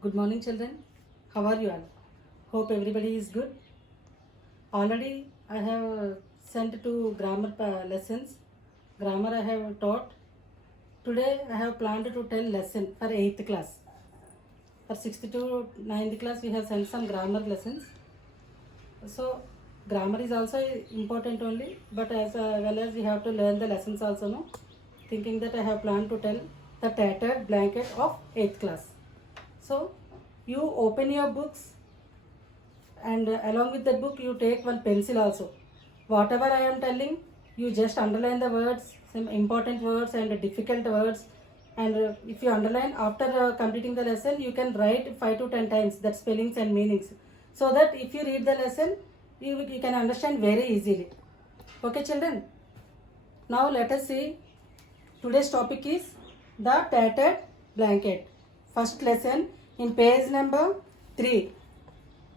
Good morning, children. How are you all? Hope everybody is good. Already I have sent to grammar lessons. Grammar I have taught. Today I have planned to tell lesson for 8th class. For 6th to 9th class we have sent some grammar lessons. So grammar is also important only, but as well as we have to learn the lessons also. No? Thinking that I have planned to tell the tattered blanket of 8th class. So you open your books and along with that book you take one pencil also. Whatever I am telling, you just underline the words, some important words and difficult words, and if you underline after completing the lesson, you can write 5 to 10 times that spellings and meanings, so that if you read the lesson, you can understand very easily. Okay children, now let us see. Today's topic is the tattered blanket. First lesson in page number 3.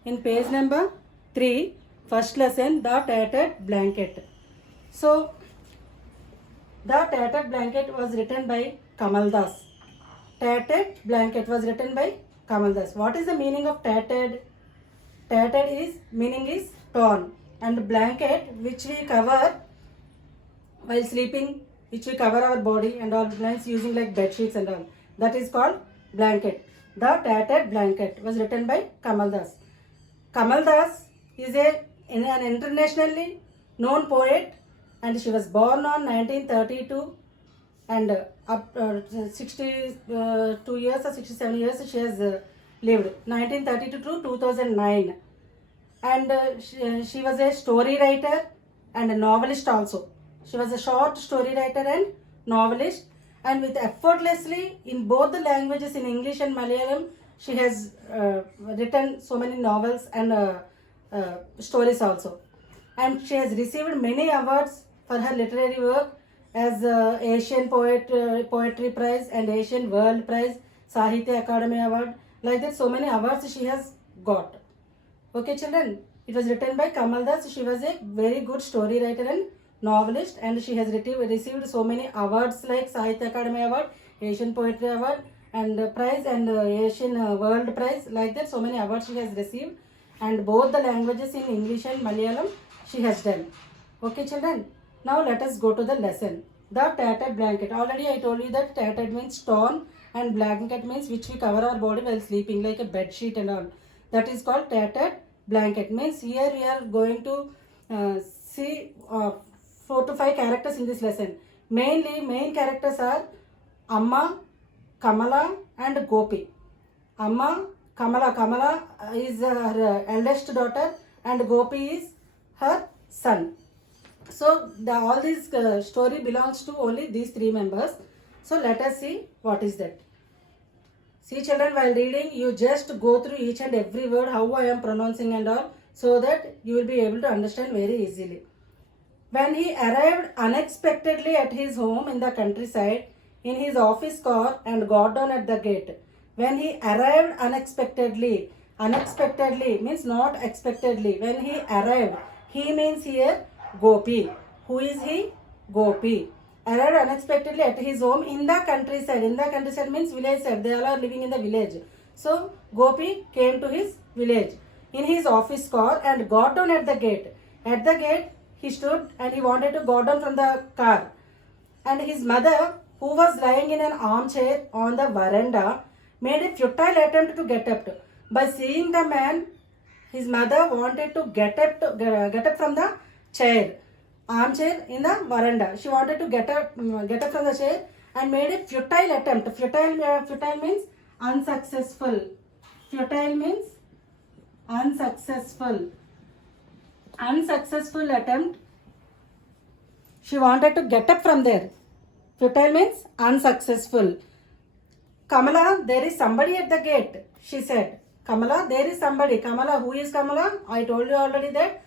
In page number 3, first lesson, the tattered blanket. So, the tattered blanket was written by Kamal Das. Tattered blanket was written by Kamal Das. What is the meaning of tattered? Tattered is, meaning is torn, and blanket which we cover while sleeping, which we cover our body and all nights using like bed sheets and all, that is called blanket. The tattered blanket was written by Kamal Das. Kamal Das is an internationally known poet, and she was born on 1932, and up 62 years or 67 years she has lived, 1932 to 2009. And she was a story writer and a novelist also. She was a short story writer and novelist, and with effortlessly in both the languages, in English and Malayalam, she has written so many novels and stories also. And she has received many awards for her literary work, as Asian Poetry Prize and Asian World Prize, Sahitya Academy Award. Like that, so many awards she has got. Okay children, it was written by Kamal Das. She was a very good story writer and novelist, and she has received so many awards like Sahitya Academy Award, Asian Poetry Award and Prize, and Asian World Prize. Like that, so many awards she has received, and both the languages in English and Malayalam she has done. Okay children, now let us go to the lesson. The tattered blanket. Already I told you that tattered means torn and blanket means which we cover our body while sleeping, like a bed sheet and all. That is called tattered blanket. Means here we are going to see 4 to 5 characters in this lesson. Main characters are Amma, Kamala and Gopi. Amma, Kamala is her eldest daughter, and Gopi is her son. So all this story belongs to only these 3 members. So let us see what is that. See children, while reading, you just go through each and every word, how I am pronouncing and all, so that you will be able to understand very easily. When he arrived unexpectedly at his home in the countryside, in his office car and got down at the gate. When he arrived unexpectedly means not expectedly. When he arrived, he means here Gopi. Who is he? Gopi. Arrived unexpectedly at his home in the countryside. In the countryside means village side. They all are living in the village. So Gopi came to his village in his office car and got down at the gate. At the gate he stood and he wanted to go down from the car. And his mother, who was lying in an armchair on the veranda, made a futile attempt to get up. By seeing the man, his mother wanted to get up from the chair, armchair in the veranda. She wanted to get up from the chair and made a futile attempt. Futile means unsuccessful. Futile means unsuccessful. Unsuccessful attempt. She wanted to get up from there. Futile means unsuccessful. Kamala, there is somebody at the gate, she said. Kamala, there is somebody. Kamala, who is Kamala? I told you already that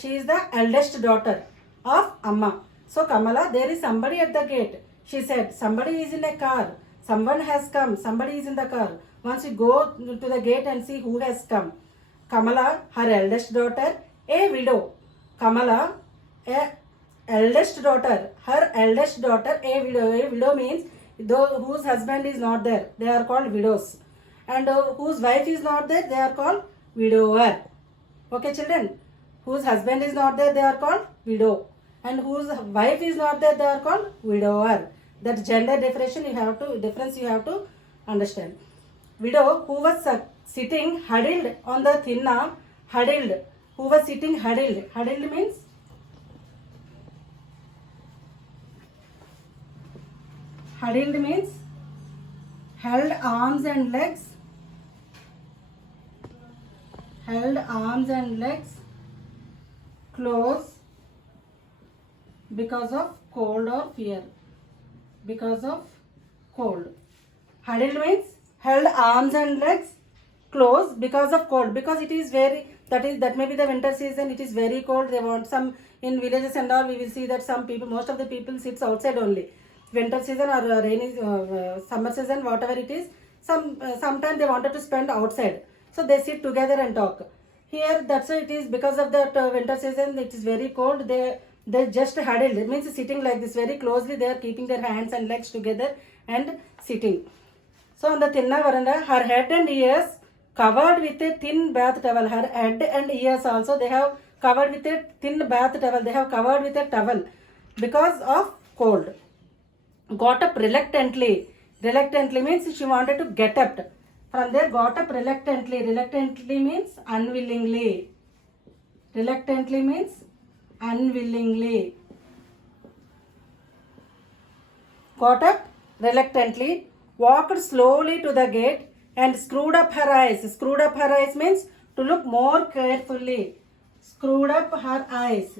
she is the eldest daughter of Amma. So Kamala, there is somebody at the gate. She said, somebody is in a car. Someone has come. Somebody is in the car. Once you go to the gate and see who has come. Kamala, her eldest daughter, a widow. Kamala, a eldest daughter. Her eldest daughter, a widow. A widow means those whose husband is not there. They are called widows. and whose wife is not there, they are called widower. Okay children, whose husband is not there, they are called widow, and whose wife is not there, they are called widower. That gender difference you have to understand. Widow who was sitting huddled on the thinna, huddled, who was sitting huddled. Huddled means held arms and legs, close because of cold or fear. Because of cold. Huddled means held arms and legs close because of cold, because it is very, that may be the winter season, it is very cold. They want some, in villages and all we will see that some people, most of the people sits outside only. Winter season or rainy summer season, whatever it is, sometimes they wanted to spend outside, so they sit together and talk. Here that's why it is, because of that winter season it is very cold. They just huddled, it means sitting like this very closely. They are keeping their hands and legs together and sitting. So on the thinna veranda, her head and ears covered with a thin bath towel. Her head and ears also they have covered with a thin bath towel. They have covered with a towel because of cold. Got up reluctantly. Reluctantly means she wanted to get up. From there, got up reluctantly. Reluctantly means unwillingly. Reluctantly means unwillingly. Got up reluctantly, walked slowly to the gate and screwed up her eyes. Screwed up her eyes means to look more carefully. Screwed up her eyes.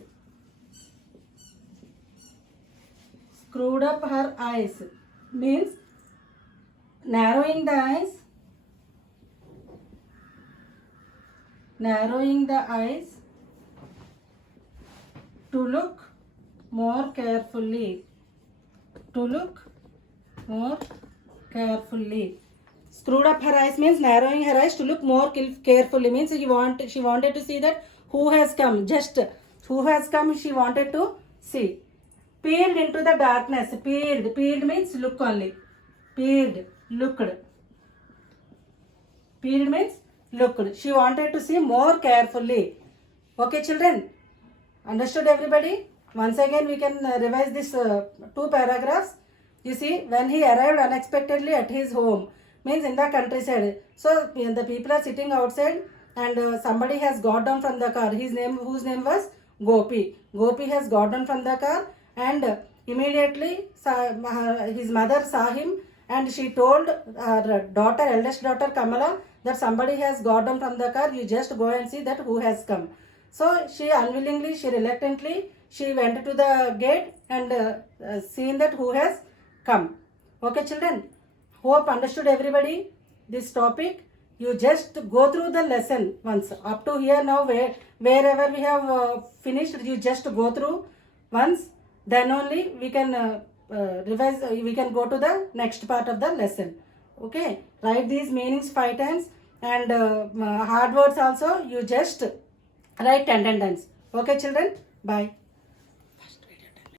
Screwed up her eyes means narrowing the eyes. Narrowing the eyes to look more carefully. To look more carefully. Screwed up her eyes means narrowing her eyes to look more carefully. Means she wanted to see that who has come. Just who has come she wanted to see. Peered into the darkness. Peered means look only. Peered, looked. Peered means looked. She wanted to see more carefully. Okay children, understood everybody? Once again we can revise this two paragraphs. You see, when he arrived unexpectedly at his home, means in the countryside. So the people are sitting outside and somebody has got down from the car. Whose name was Gopi. Gopi has got down from the car and immediately his mother saw him and she told her daughter, eldest daughter Kamala, that somebody has got down from the car. You just go and see that who has come. So she unwillingly, she reluctantly, she went to the gate and seen that who has come. Okay children, hope understood everybody this topic. You just go through the lesson once. Up to here now, wherever we have finished, you just go through once. Then only we can revise, we can go to the next part of the lesson. Okay, write these meanings 5 times and hard words also you just write 10 times. Okay children, bye.